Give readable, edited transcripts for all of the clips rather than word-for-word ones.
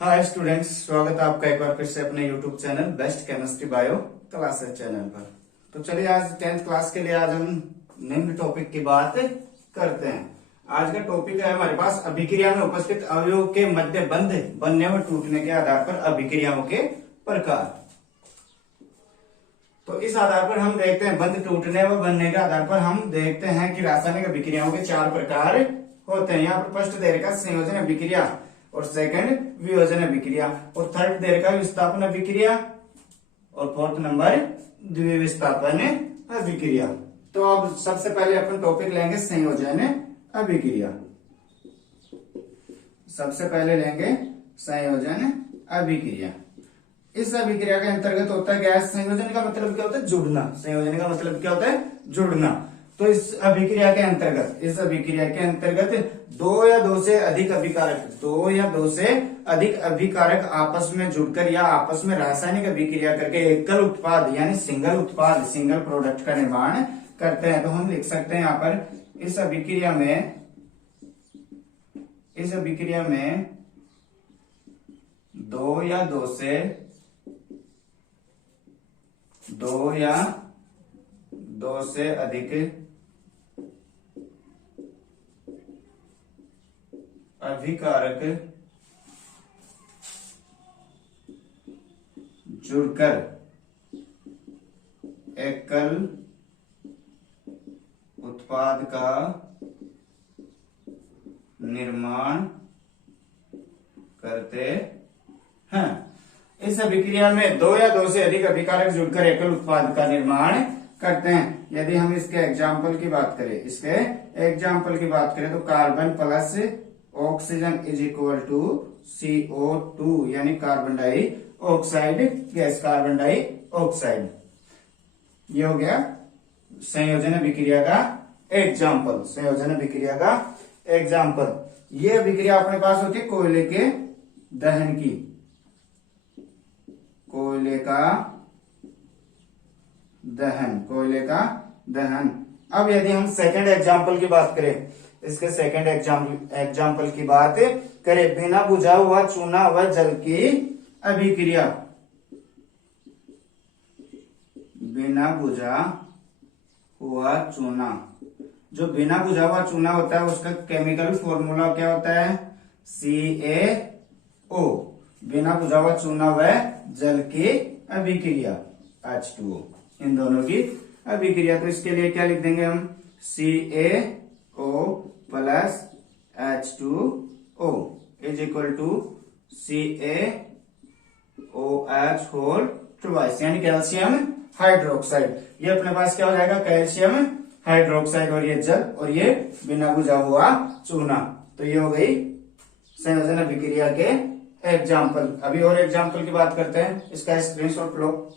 Hi students, स्वागत है आपका एक बार फिर से अपने YouTube channel best chemistry bio classes channel पर। तो चलिए आज 10th क्लास के लिए आज हम निम्न टॉपिक की बात करते हैं। आज का टॉपिक है हमारे पास अभिक्रिया में उपस्थित अवयवों के मध्य बंध बनने व टूटने के आधार पर अभिक्रियाओं के प्रकार। तो इस आधार पर हम देखते हैं बंध टूटने व बनने के आधार पर हम देखते हैं कि रासायनिक अभिक्रियाओं के 4 प्रकार होते हैं। यहाँ पर फर्स्ट दे रखा संयोजन अभिक्रिया और सेकंड वियोजन अभिक्रिया और थर्ड दे रखा विस्थापन अभिक्रिया और फोर्थ नंबर द्विविस्थापन अभिक्रिया। तो अब सबसे पहले अपन टॉपिक लेंगे संयोजन अभिक्रिया। सबसे पहले लेंगे संयोजन अभिक्रिया। इस अभिक्रिया के अंतर्गत होता है गैस संयोजन का मतलब क्या होता है? जुड़ना। संयोजन का मतलब क्या होता है? जुड़ना। तो इस अभिक्रिया के अंतर्गत दो या दो से अधिक अभिकारक आपस में जुड़कर या आपस में रासायनिक अभिक्रिया करके एकल उत्पाद यानी सिंगल प्रोडक्ट का निर्माण करते हैं। तो हम लिख सकते हैं यहाँ पर इस अभिक्रिया में दो या दो से अधिक अभिकारक जुड़कर एकल उत्पाद का निर्माण करते हैं। इस अभिक्रिया में दो या दो से अधिक अभिकारक जुड़कर एकल उत्पाद का निर्माण करते हैं। यदि हम इसके एग्जाम्पल की बात करें तो carbon plus oxygen is equal to CO2 यानी carbon dioxide gas, carbon dioxide. ये हो गया संयोजन अभिक्रिया का एग्जाम्पल। ये अभिक्रिया अपने पास होती है कोयले के दहन की। कोयले का दहन। अब यदि हम सेकंड एग्जाम्पल की बात करें, इसके सेकंड एग्जाम्पल की बात करें, बिना बुझा हुआ चूना व जल की अभिक्रिया। बिना बुझा हुआ चूना, जो बिना बुझा हुआ चूना होता है उसका केमिकल फॉर्मूला क्या होता है? CaO। बिना बुझा हुआ चूना व जल की अभिक्रिया H2O, इन दोनों की अभिक्रिया। तो इसके लिए क्या लिख देंगे हम? CaO plus H2O is equal to CaOH whole twice यानी कैल्शियम हाइड्रोक्साइड। ये अपने पास क्या हो जाएगा? कैल्शियम हाइड्रोक्साइड और ये जल और ये बिना बुझा हुआ चूना। तो ये हो गई संयोजन अभिक्रिया के एग्जाम्पल। अभी और एग्जाम्पल की बात करते हैं, इसका स्क्रीनशॉट लो।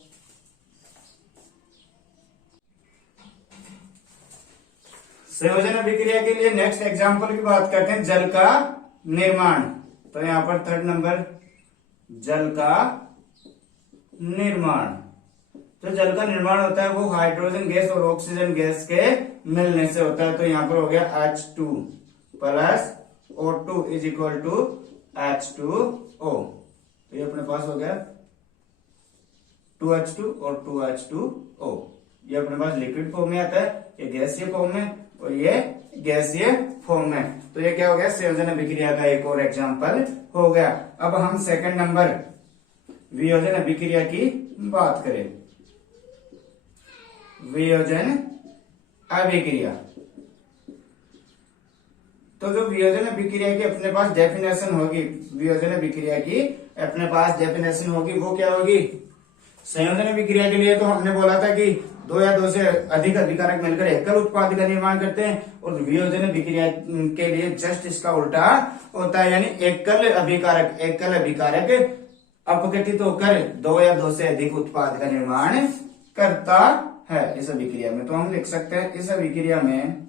संयोजन अभिक्रिया के लिए नेक्स्ट एग्जाम्पल की बात करते हैं, जल का निर्माण। तो यहां पर थर्ड नंबर जल का निर्माण। जो जल का निर्माण होता है वो हाइड्रोजन गैस और ऑक्सीजन गैस के मिलने से होता है। तो यहां पर हो गया H2 plus O2 is equal to H2O। तो ये अपने पास हो गया 2H2 और 2H2O। ये अपने पास लिक्विड फॉर्म में आता है, ये गैसीय फॉर्म में और ये गैसीय फॉर्म में। तो ये क्या हो गया? संयोजन अभिक्रिया का एक और एग्जाम्पल हो गया। अब हम सेकंड नंबर वियोजन अभिक्रिया की बात करें। वियोजन अभिक्रिया, तो जो वियोजन अभिक्रिया की अपने पास डेफिनेशन होगी, वो क्या होगी? संयोजन अभिक्रिया के लिए तो हमने बोला था कि दो या दो से अधिक अभिकारक मिलकर एकल उत्पाद का निर्माण करते हैं, और वियोजन अभिक्रिया के लिए जस्ट इसका उल्टा होता है, यानी एकल अभिकारक अपघटित होकर दो या दो से अधिक उत्पाद का निर्माण करता है इस अभिक्रिया में। तो हम लिख सकते हैं इस अभिक्रिया में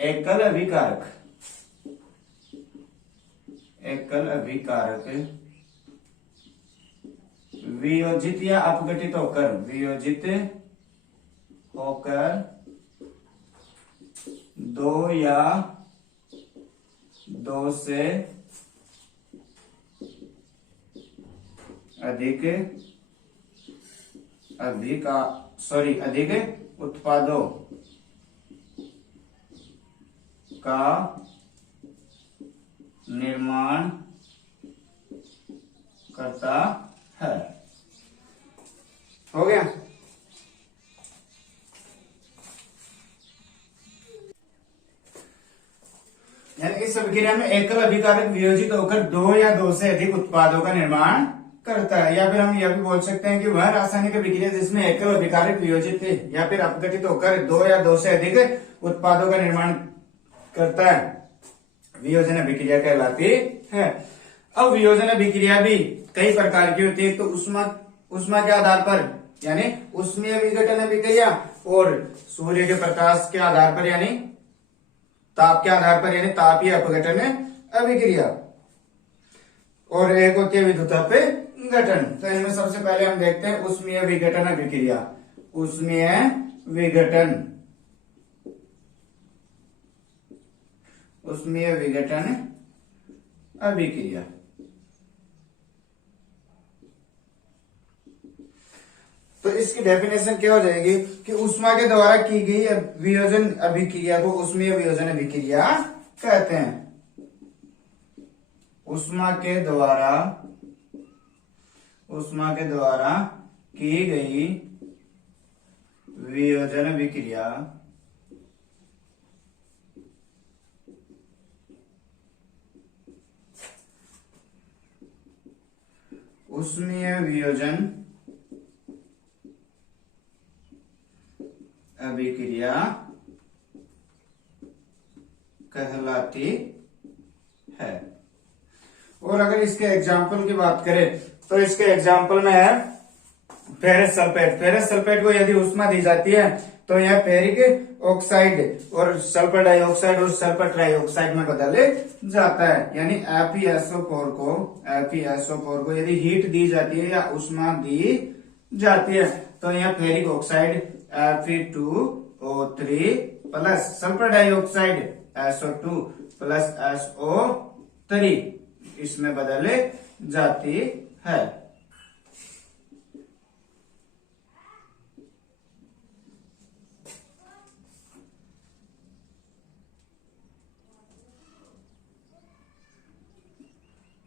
एकल अभिकारक वियोजित या अपघटित होकर दो या दो से अधिक उत्पादों का निर्माण करता है। हो गया। यानी इस अभिक्रिया में एकल अभिकारक वियोजित होकर दो या दो से अधिक उत्पादों का निर्माण करता है। या फिर हम यह भी बोल सकते हैं कि वह रासायनिक अभिक्रिया जिसमें एकल अभिकारक वियोजित या फिर अपघटित होकर दो या दो से अधिक उत्पादों का निर्माण करता है, वियोजन अभिक्रिया कहलाती है। अब वियोजन अभिक्रिया भी कई प्रकार की होती है। तो उष्मा के आधार पर यानी उष्मीय विघटन अभिक्रिया और सूर्य के प्रकाश के आधार पर यानी ताप के आधार पर यानी तापीय अपघटन अभिक्रिया, और एक होती है विद्युत अपघटन। तो इनमें सबसे पहले हम देखते हैं उष्मीय विघटन अभिक्रिया। उष्मीय विघटन अभिक्रिया तो इसकी डेफिनेशन क्या हो जाएगी कि उष्मा के द्वारा की गई वियोजन अभिक्रिया को उष्मीय वियोजन अभिक्रिया कहते हैं। उष्मा के द्वारा की गई वियोजन अभिक्रिया उष्मीय वियोजन अभिक्रिया कहलाती है। और अगर इसके एग्जाम्पल की बात करें तो इसके एग्जाम्पल में है फेरस सल्फेट। फेरस सल्फेट को यदि उष्मा दी जाती है तो यह फेरिक ऑक्साइड और सल्फर डाइऑक्साइड और सल्फर ट्राइऑक्साइड में बदल जाता है। यानी FeSO4 को यदि हीट दी जाती है या उष्मा दी जाती है तो यह ferric oxide Fe2O3 plus sulphur dioxide SO2 plus SO3 इसमें बदल जाती है।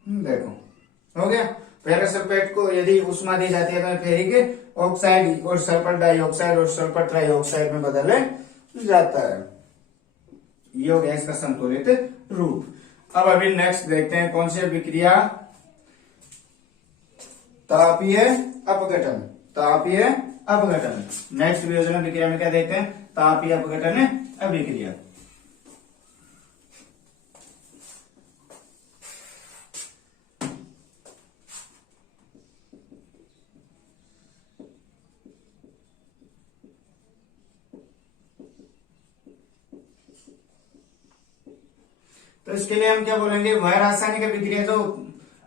देखो हो गया। फेरस सल्फेट को यदि उष्मा दी जाती है तो फेरिक ऑक्साइड और सल्फर डाइऑक्साइड और सल्फर ट्राइऑक्साइड में बदल जाता है। ये हो गया इसका संतुलित रूप। अब अभी नेक्स्ट देखते हैं कौन सी अभिक्रिया, तापीय अपघटन। नेक्स्ट वियोजन अभिक्रिया में क्या देखते हैं, तापीय अपघटन अभिक्रिया। तो इसके लिए हम क्या बोलेंगे, वह रासायनिक अभिक्रिया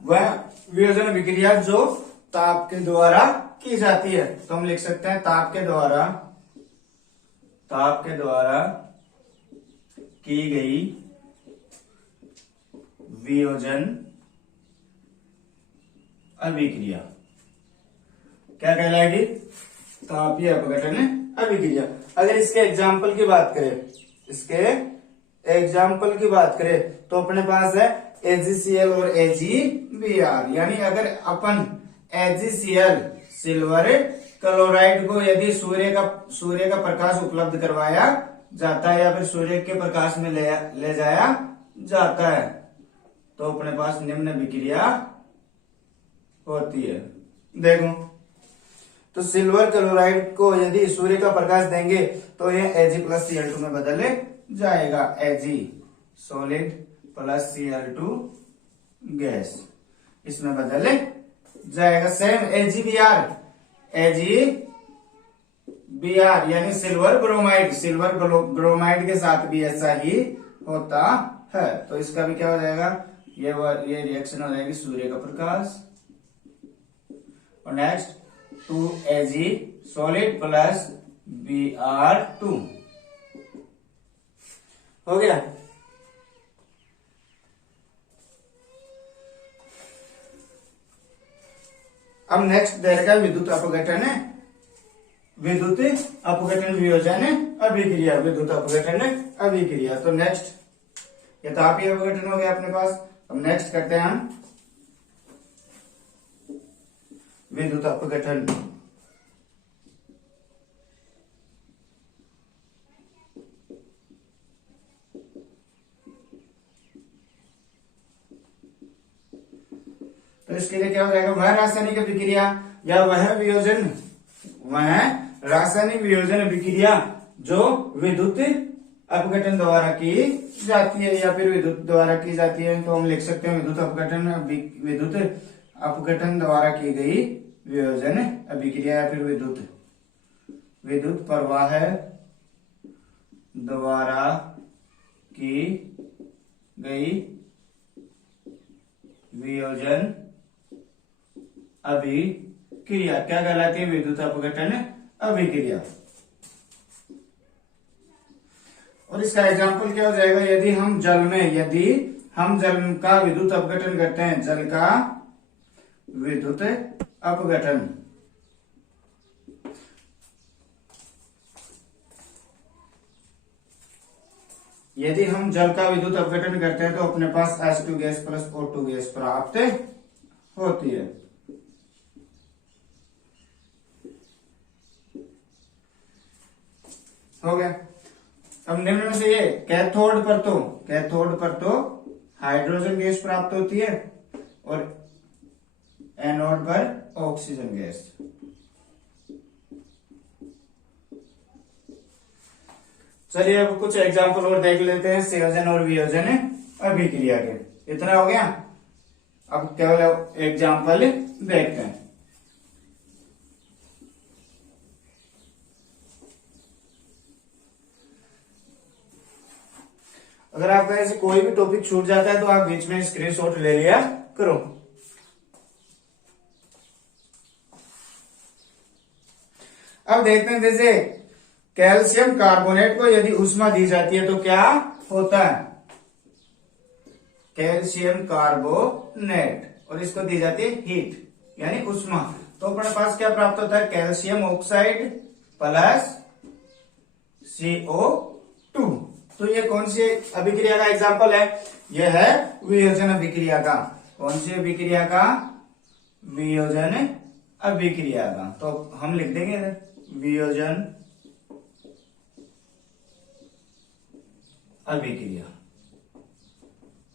वह वियोजन अभिक्रिया जो ताप के द्वारा की जाती है। तो हम लिख सकते हैं ताप के द्वारा की गई वियोजन अभिक्रिया क्या कहलाएगी, तापीय अपघटन अभिक्रिया। अगर इसके एग्जाम्पल की बात करें तो अपने पास है AgCl और AgBr। यानी अगर अपन AgCl सिल्वर क्लोराइड को यदि सूर्य का प्रकाश उपलब्ध करवाया जाता है या फिर सूर्य के प्रकाश में ले जाया जाता है तो अपने पास निम्न अभिक्रिया होती है। देखो तो सिल्वर क्लोराइड को यदि सूर्य का प्रकाश देंगे तो यह Ag+Cl2 में बदल जाएगा। Ag solid plus Cl2 gas इसमें बदल जाएगा। सेम AgBr यानी सिल्वर ब्रोमाइड के साथ भी ऐसा ही होता है। तो इसका भी क्या हो जाएगा, ये रिएक्शन हो जाएगी सूर्य का प्रकाश। और next 2Ag solid plus Br2। हो गया। अब नेक्स्ट देगा विद्युत अपघटन, विद्युत अपघटन वियोजन अभिक्रिया, विद्युत अपघटन अभिक्रिया। तो नेक्स्ट ये तापीय अपघटन हो गया अपने पास। अब नेक्स्ट करते हैं हम विद्युत अपघटन। तो इसके लिए क्या हो जाएगा, वह रासायनिक अभिक्रिया या वह वियोजन, वह रासायनिक वियोजन अभिक्रिया जो विद्युत अपघटन द्वारा की जाती है या फिर विद्युत द्वारा की जाती है। तो हम लिख सकते हैं विद्युत अपघटन द्वारा की गई वियोजन अभिक्रिया या फिर विद्युत प्रवाह द्वारा की गई वियोजन अभिक्रिया क्या कहलाती है, विद्युत अपघटन अभिक्रिया। और इसका एग्जाम्पल क्या हो जाएगा, यदि हम जल का विद्युत अपघटन करते हैं, जल का विद्युत अपघटन, यदि हम जल का विद्युत अपघटन करते हैं तो अपने पास H2 gas plus O2 gas प्राप्त होती है। हो गया। अब निम्न में से ये कैथोड पर तो हाइड्रोजन गैस प्राप्त होती है और एनोड पर ऑक्सीजन गैस। चलिए अब कुछ एग्जाम्पल और देख लेते हैं संयोजन और वियोजन अभिक्रिया के। इतना हो गया। अब केवल एग्जाम्पल देखते हैं। अगर आपका ऐसे कोई भी टॉपिक छूट जाता है तो आप बीच में स्क्रीनशॉट ले लिया करो। अब देखते हैं, जैसे कैल्शियम कार्बोनेट को यदि ऊष्मा दी जाती है तो क्या होता है, कैल्शियम कार्बोनेट, और इसको दी जाती है हीट यानी ऊष्मा। तो अपने पास क्या प्राप्त होता है, कैल्शियम ऑक्साइड प्लस CO2। तो ये कौन सी अभिक्रिया का एग्जाम्पल है, यह है वियोजन अभिक्रिया का। कौन सी अभिक्रिया का, वियोजन अभिक्रिया का। तो हम लिख देंगे वियोजन अभिक्रिया,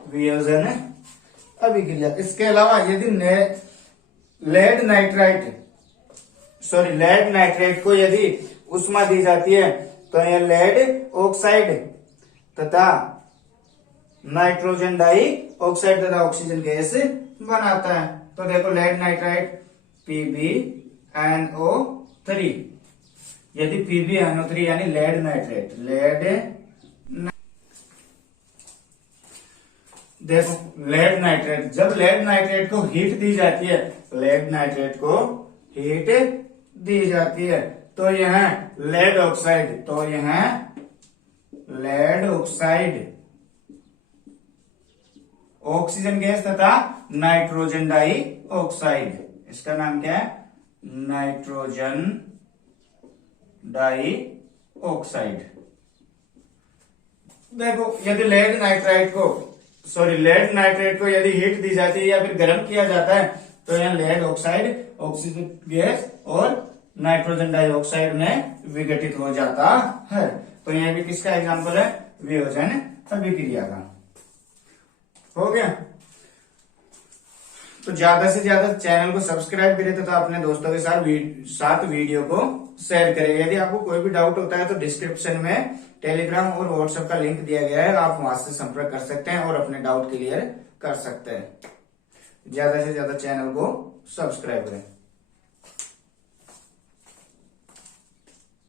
वियोजन अभिक्रिया। इसके अलावा यदि लेड नाइट्राइट को यदि ऊष्मा दी जाती है तो यह लेड ऑक्साइड तथा नाइट्रोजन डाई ऑक्साइड तथा ऑक्सीजन गैस बनाता है। तो देखो लेड नाइट्राइट PbNO3, यदि PbNO3 यानी लेड नाइट्रेट, देखो लेड नाइट्रेट, जब लेड नाइट्रेट को हीट दी जाती है, लेड नाइट्रेट को हीट दी जाती है तो यह लेड ऑक्साइड, तो यह लेड ऑक्साइड ऑक्सीजन गैस तथा नाइट्रोजन डाई ऑक्साइड, इसका नाम क्या है, नाइट्रोजन डाई ऑक्साइड। देखो यदि लेड नाइट्रेट को यदि हीट दी जाती है या फिर गर्म किया जाता है तो यह लेड ऑक्साइड ऑक्सीजन गैस और नाइट्रोजन डाइऑक्साइड में विघटित हो जाता है। तो यह भी किसका एग्जाम्पल है, वियोजन अभिक्रिया का। हो गया। तो ज्यादा से ज्यादा चैनल को सब्सक्राइब करें तथा अपने दोस्तों के साथ वीडियो को शेयर करें। यदि आपको कोई भी डाउट होता है तो डिस्क्रिप्शन में टेलीग्राम और व्हाट्सएप का लिंक दिया गया है, आप वहां से संपर्क कर सकते हैं और अपने डाउट क्लियर कर सकते हैं। ज्यादा से ज्यादा चैनल को सब्सक्राइब करें।